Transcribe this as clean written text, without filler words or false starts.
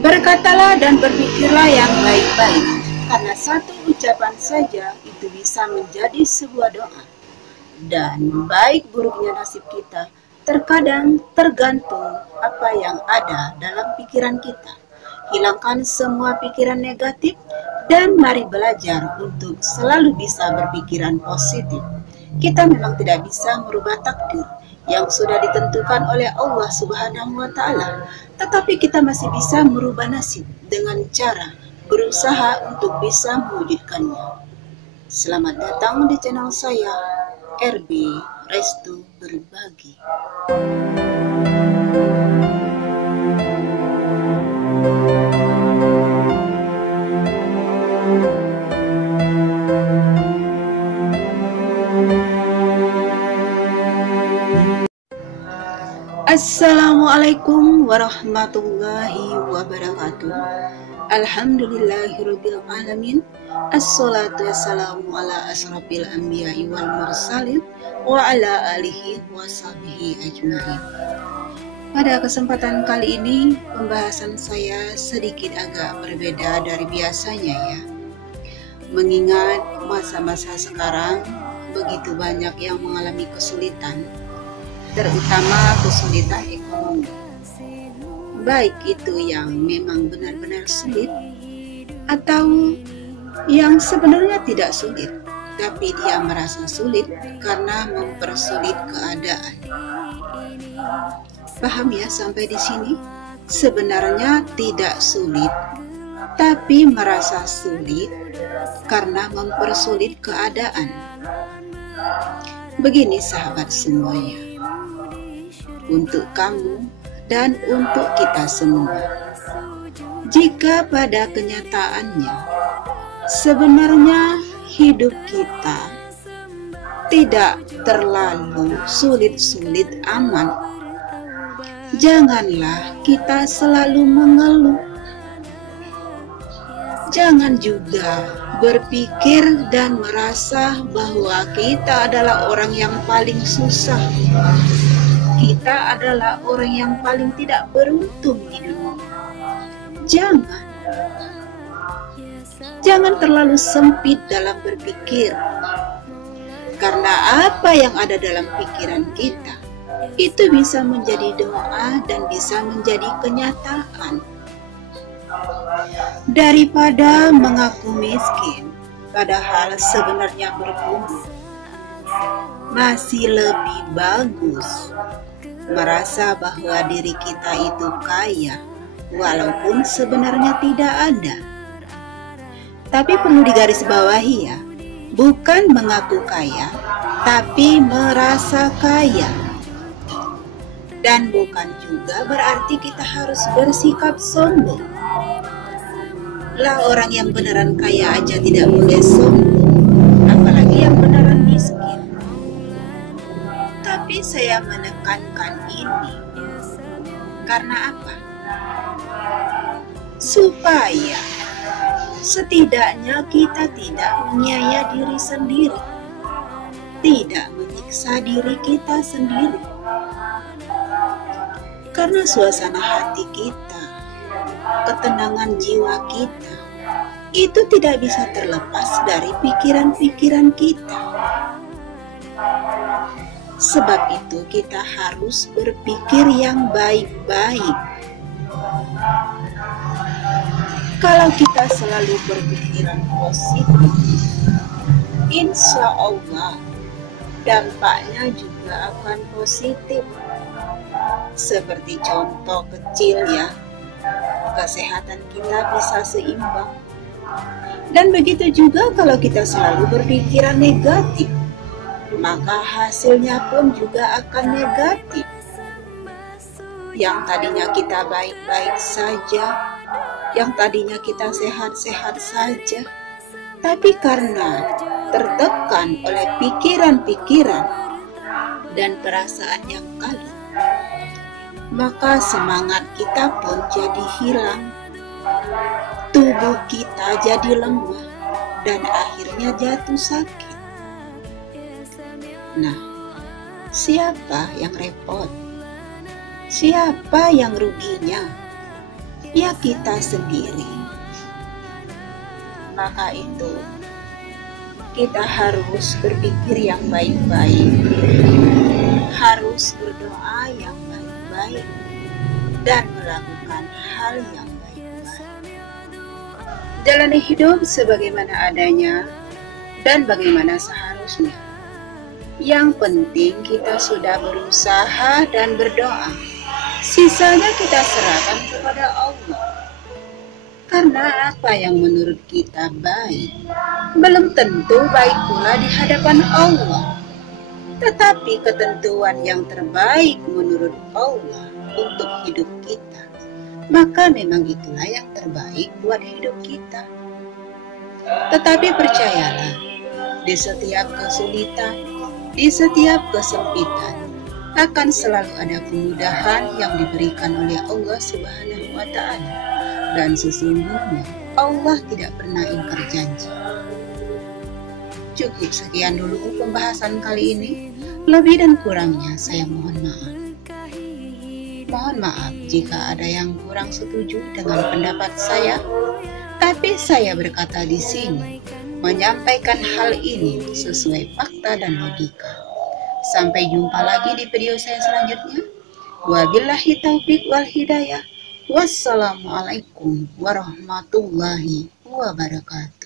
Berkatalah dan berpikirlah yang baik-baik, karena satu ucapan saja itu bisa menjadi sebuah doa. Dan baik buruknya nasib kita terkadang tergantung apa yang ada dalam pikiran kita. Hilangkan semua pikiran negatif dan mari belajar untuk selalu bisa berpikiran positif. Kita memang tidak bisa merubah takdir yang sudah ditentukan oleh Allah Subhanahu wa Ta'ala, tetapi kita masih bisa merubah nasib dengan cara berusaha untuk bisa mewujudkannya. Selamat datang di channel saya, RB Restu Berbagi. Assalamualaikum warahmatullahi wabarakatuh. Alhamdulillahirabbil alamin. Assalatu wassalamu ala asrofil anbiya'i wal mursalin wa ala alihi washabihi ajmain. Pada kesempatan kali ini pembahasan saya sedikit agak berbeda dari biasanya ya. Mengingat masa-masa sekarang begitu banyak yang mengalami kesulitan, terutama kesulitan ekonomi. Baik itu yang memang benar-benar sulit atau yang sebenarnya tidak sulit, tapi dia merasa sulit karena mempersulit keadaan. Paham ya sampai di sini? Sebenarnya tidak sulit, tapi merasa sulit karena mempersulit keadaan. Begini sahabat semuanya, untuk kamu dan untuk kita semua. Jika pada kenyataannya sebenarnya hidup kita tidak terlalu sulit-sulit amat, janganlah kita selalu mengeluh. Jangan juga berpikir dan merasa bahwa kita adalah orang yang paling susah. Kita adalah orang yang paling tidak beruntung di dunia. Jangan terlalu sempit dalam berpikir. Karena apa yang ada dalam pikiran kita itu bisa menjadi doa dan bisa menjadi kenyataan. Daripada mengaku miskin padahal sebenarnya berkumpul, masih lebih bagus merasa bahwa diri kita itu kaya walaupun sebenarnya tidak ada. Tapi perlu digarisbawahi ya, bukan mengaku kaya tapi merasa kaya. Dan bukan juga berarti kita harus bersikap sombong. Lah orang yang beneran kaya aja tidak boleh sombong, apalagi yang beneran miskin. Tapi saya menekankan ini karena apa? Supaya setidaknya kita tidak menganiaya diri sendiri, tidak menyiksa diri kita sendiri. Karena suasana hati kita, ketenangan jiwa kita, itu tidak bisa terlepas dari pikiran-pikiran kita. Sebab itu kita harus berpikir yang baik-baik. Kalau kita selalu berpikiran positif, insya Allah dampaknya juga akan positif. Seperti contoh kecil ya, kesehatan kita bisa seimbang. Dan begitu juga kalau kita selalu berpikiran negatif, maka hasilnya pun juga akan negatif. Yang tadinya kita baik-baik saja, yang tadinya kita sehat-sehat saja, tapi karena tertekan oleh pikiran-pikiran dan perasaan yang kalut, maka semangat kita pun jadi hilang, tubuh kita jadi lemah, dan akhirnya jatuh sakit. Nah, siapa yang repot? Siapa yang ruginya? ya kita sendiri. Maka itu, kita harus berpikir yang baik-baik, harus berdoa yang baik-baik, dan melakukan hal yang baik-baik. Jalani hidup sebagaimana adanya dan bagaimana seharusnya. Yang penting kita sudah berusaha dan berdoa. Sisanya kita serahkan kepada Allah. Karena apa yang menurut kita baik, belum tentu baik pula di hadapan Allah. Tetapi ketentuan yang terbaik menurut Allah untuk hidup kita, maka memang itulah yang terbaik buat hidup kita. Tetapi percayalah, di setiap kesulitan, di setiap kesempitan, akan selalu ada kemudahan yang diberikan oleh Allah Subhanahu wa Ta'ala, dan sesungguhnya Allah tidak pernah ingkar janji. Cukup sekian dulu pembahasan kali ini. Lebih dan kurangnya saya mohon maaf. Mohon maaf jika ada yang kurang setuju dengan pendapat saya, tapi saya berkata di sini menyampaikan hal ini sesuai fakta dan logika. Sampai jumpa lagi di video saya selanjutnya. Wabillahi taufik wal hidayah. Wassalamualaikum warahmatullahi wabarakatuh.